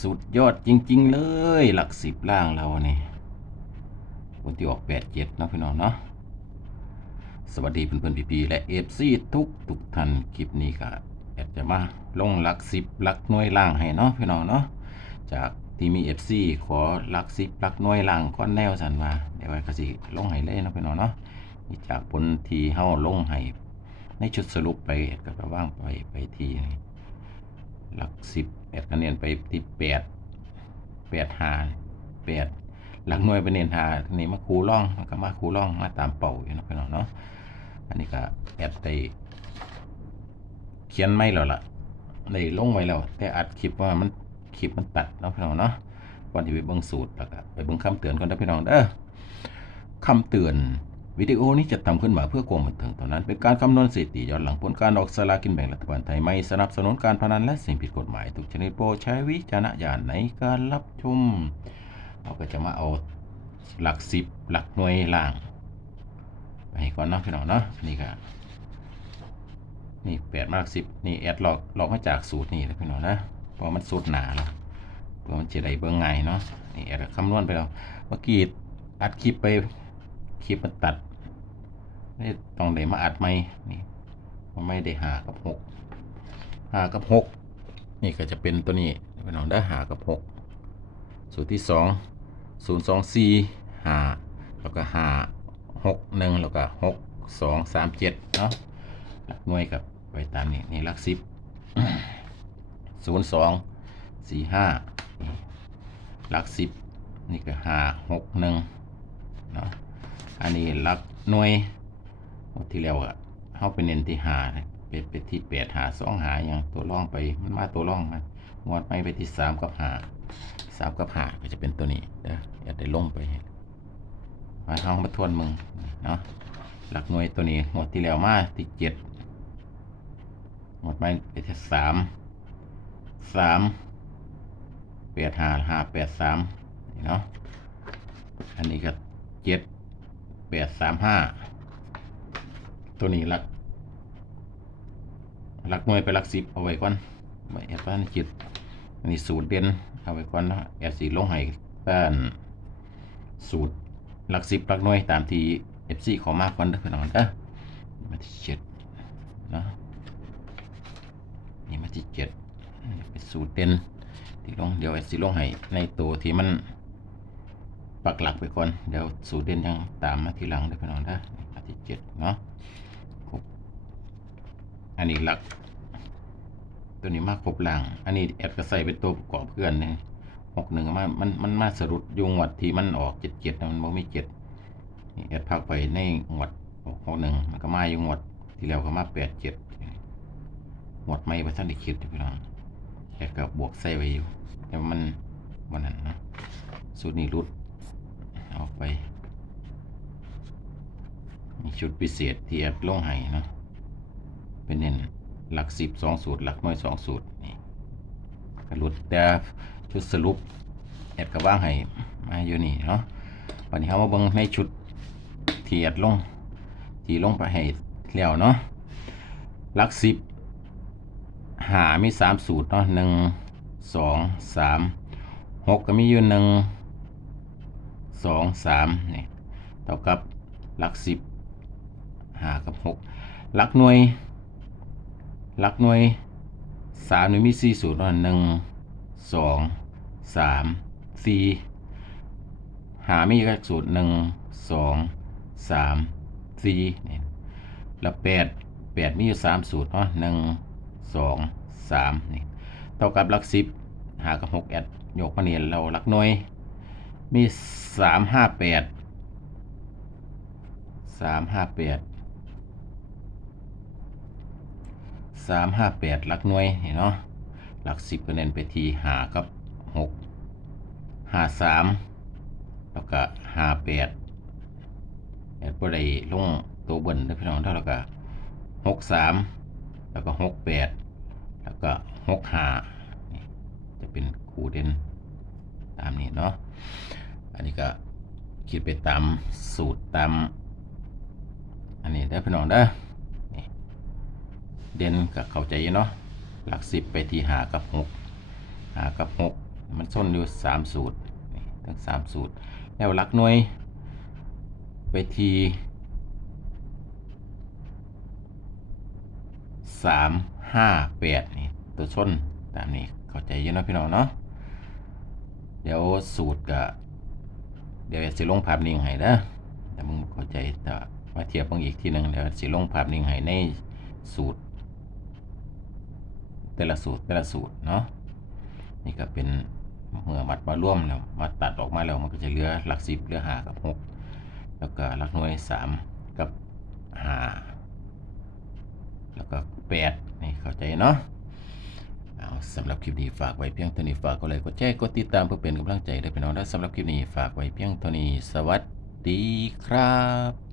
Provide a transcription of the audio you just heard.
สุดยอดจริง ๆ เลยหลักสิบล่างเราเนี่ยวันที่ออกแปดเจ็ดนะพี่น้องเนาะสวัสดีเพื่อนๆพี่ๆและเอฟซีทุกทุกท่านคลิปนี้ก็แอดจะมาลงหลักสิบหลักหน่วยล่างให้เนาะพี่น้องเนาะจากที่มีเอฟซีขอหลักสิบหลักหน่วยล่างก้อนแนวสันมาเดี๋ยวไว้ก็สิลงให้เลยนะพี่น้องเนาะนี่จากผลที่เฮาลงให้ในชุดสรุปไปก็ไปว่างไปไปทีนี่ หลักสิบแปดคะแนนไปที่แปดแปดหาแปดหลักหน่วยไปเน้นหานี่มาคูล่องมันก็มาคูล่องมาตามเป่าอยู่นะพี่น้องเนาะอันนี้ก็แอดได้เขียนไม่แล้วล่ะได้ลงไว้แล้วแต่อัดคลิปว่ามันคลิปมันตัดเนาะพี่น้องเนาะก่อนที่ไปเบิ่งสูตรแล้วก็ไปเบิ่งคำเตือนก่อนนะพี่น้องเด้อคำเตือน วิดีโอนี้จะทำขึ้นมาเพื่อความบันเทิงเท่านั้น เป็นการคำนวณสถิติย้อนหลังผลการออกสลากกินแบ่งรัฐบาลไทยไม่สนับสนุนการพนันและสิ่งผิดกฎหมายทุกชนิดโปรดใช้วิจารณญาณในการรับชมเราก็จะมาเอาหลักสิบหลักหน่วยล่างไปก่อนเนาะพี่น้องเนาะนี่ก็นี่แปดมากสิบนี่แอดหลอกหลอกมาจากสูตรนี่นะพี่น้องนะเพราะมันสูตรหนาแล้วเพราะมันจะได้เบิ่งไงเนาะนี่แอดคำนวณไปแล้วเมื่อกี้อัดคลิปไปคลิปมันตัด นี่ต้องได้มาอัดไหมนี่มันไม่ได้หากับหกหากับหกนี่ก็จะเป็นตัวนี้พี่น้องได้หากับหกสูตรที่สองศูนย์สองสี่หาแล้วก็หาหกหนึ่งแล้วก็หกสองสามเจ็ดเนาะหลักหน่วยกับไว้ตามนี้นี่หลักสิบศูนย์สองสี่ห้าหลักสิบนี่ก็หาหกหนึ่งเนาะอันนี้หลักหน่วย ที่แล้วอะเข้าไปเน้นที่หาเป็นไปที่แปดหาสองหาอย่างตัวร่องไปมันมาตัวร่องมันงวดไม่ไปที่สามกับหาสามกับหาก็จะเป็นตัวนี้เด้ออย่าได้ลงไปมาเอามาทวนมึงเนาะหลักหน่วยตัวนี้งวดที่แล้วมาที่เจ็ดงวดไม่ไปที่สามสามแปดหาหาแปดสามเนาะอันนี้ก็เจ็ดแปดสามห้า ตัวนี้หลักหลักหน่วยไปหลักสิบเอาไว้ก่อนไม่แอบบ้านจิตอันนี้สูตรเด่นเอาไว้ก่อนนะแอบสีลงให้บ้านสูตรหลักสิบหลักหน่วยตามที่เอฟซีขอมากก่อนเด้อพี่น้องเด้อมาที่เจ็ดนะนี่มาที่เจ็ดเป็นสูตรเด่นที่ลงเดี๋ยวแอบสีลงให้ในตัวที่มันปักหลักไปก่อน เดี๋ยวสูตรเด่นยังตามมาทีหลังได้พี่น้องนะอันที่เจ็ดเนาะ อันนี้หลัก ตัวนี้มากครบหลัง อันนี้แอดก็ใส่เป็นตัวประกอบเพื่อนเนี่ยหกหนึ่งมามันมันมาสรุปยุงหวัดที่มันออกเจ็ดเจ็ดมันบ่มีเจ็ดแอดพักไปในงวดหกหนึ่งมันก็มายู่งวดที่แล้วก็มาแปดเจ็ดงวดไม่ไปท่านได้คิดพี่น้องแอดก็บวกใส่ไว้อยู่แต่มันวันนั้นนะสูตรนี้รุดออกไปมีชุดพิเศษที่แอดลงให้เนาะ เป็นเน้นหลักสิบสองสูตร หลักน้อยสองสูตรนี่กระลุดแต่ชุดสรุปแอดก็ว่างให้มาอยู่นี่เนาะวันนี้เขามาเบิ่งในชุดเที่แอดลงทีลงไปให้แล้วเนาะหลักสิบหามีสามสูตรเนาะหนึ่งสองสามหกก็มีอยู่หนึ่งสองสามนี่เท่ากับหลักสิบหากับหกหลักหน่วย หลักหน่วยสามหน่วยมีสี่สูตรหนึ่งสองสามสี่หามีแค่สูตรหนึ่งสองสามสี่นี่แล้วแปดแปดมีอยู่สามสูตรเนาะหนึ่งสองสามนี่เท่ากับหลักสิบหากับหกแอดยกมาเนี่ยเราหลักหน่วย มีสามห้าแปดสามห้าแปด สามห้าแปดหลักหน่วยเห็นเนาะหลักสิบก็เน้นไปทีหากับหกหาสามแล้วก็หาแปดแอดบ่ได้ลงตัวเบิ้ลนะพี่น้องเท่าแล้วก็หกสามแล้วก็หกแปดแล้วก็หกหาจะเป็นคูเด่นตามนี้เนาะอันนี้ก็คิดไปตามสูตรตามอันนี้ได้พี่น้องได้ เด่นกับเข้าใจเนาะหลักสิบไปที่หากับหกหากับหกมันส้นอยู่สามสูตรทั้งสามสูตร แล้วหลักหน่วย ไปทีสามห้าแปดนี่ตัวชนตามนี้เข้าใจอยังนาะพี่น้องเนาะเดี๋ยวสูตรก็เดี๋ยวสิลงภาพนิ่งให้เด้อแต่มึงเข้าใจแต่มาเทียบเบิ่งอีกทีหนึงเดี๋ยวสิลงภาพนิ่งให้ในสูตร แต่ละสูตรแต่ละสูตรเนาะนี่ก็เป็นเมื่อมัดมาร่วมแล้วมาตัดออกมาแล้วมันก็จะเหลือหลักสิบเหลือหากับหกแล้วก็หลักหน่วยสามกับหาแล้วก็แปดนี่เข้าใจเนาะเอาสำหรับคลิปนี้ฝากไว้เพียงเท่านี้ฝากกดไลค์กดแชร์กดติดตามเพื่อเป็นกำลังใจด้วยพี่น้องและสำหรับคลิปนี้ฝากไว้เพียงเท่านี้สวัสดีครับ